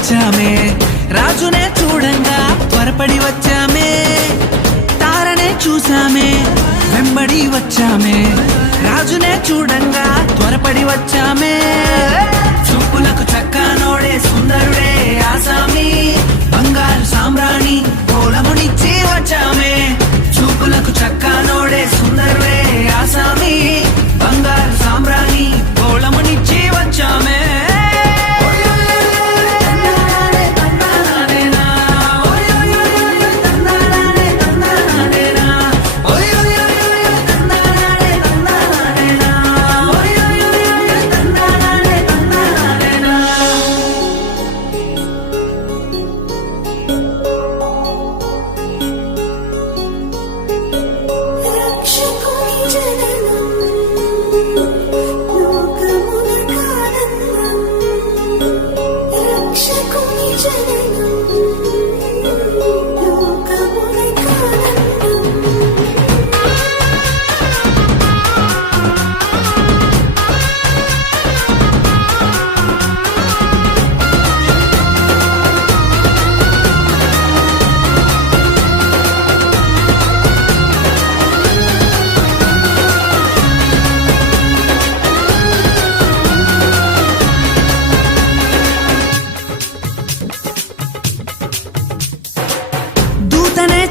వచ్చామే, రాజునే చూడంగా త్వరపడి వచ్చామే, తారనే చూసామే వెంబడి వచ్చామే, రాజునే చూడంగా త్వరపడి వచ్చామే. చూపులకు చక్కనోడే సుందరుడే ఆసామి, బంగారు సామ్రాణి కోలమునిచ్చి వచ్చామే. చూపులకు చక్కనోడే సుందరుడే ఆసామి, బంగారు సామ్రాణి కోలమునిచ్చి వచ్చామే.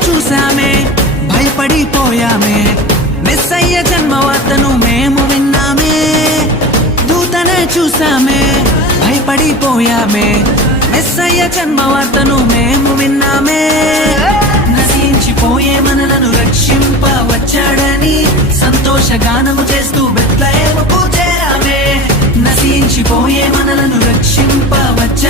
చూసామే భయపడిపోయామే, మెస్సయ్య జన్మవార్తను మేము విన్నామే. దూతనే చూసామే భయపడిపోయామే, మెస్సయ్య జన్మవార్తను మేము విన్నామే. నశించిపోయే మనలను రక్షింప వచ్చాడని సంతోషగానము చేస్తూ బెత్లెహేముకు చేరామే. నశించిపోయే మనలను రక్షింప వచ్చాడని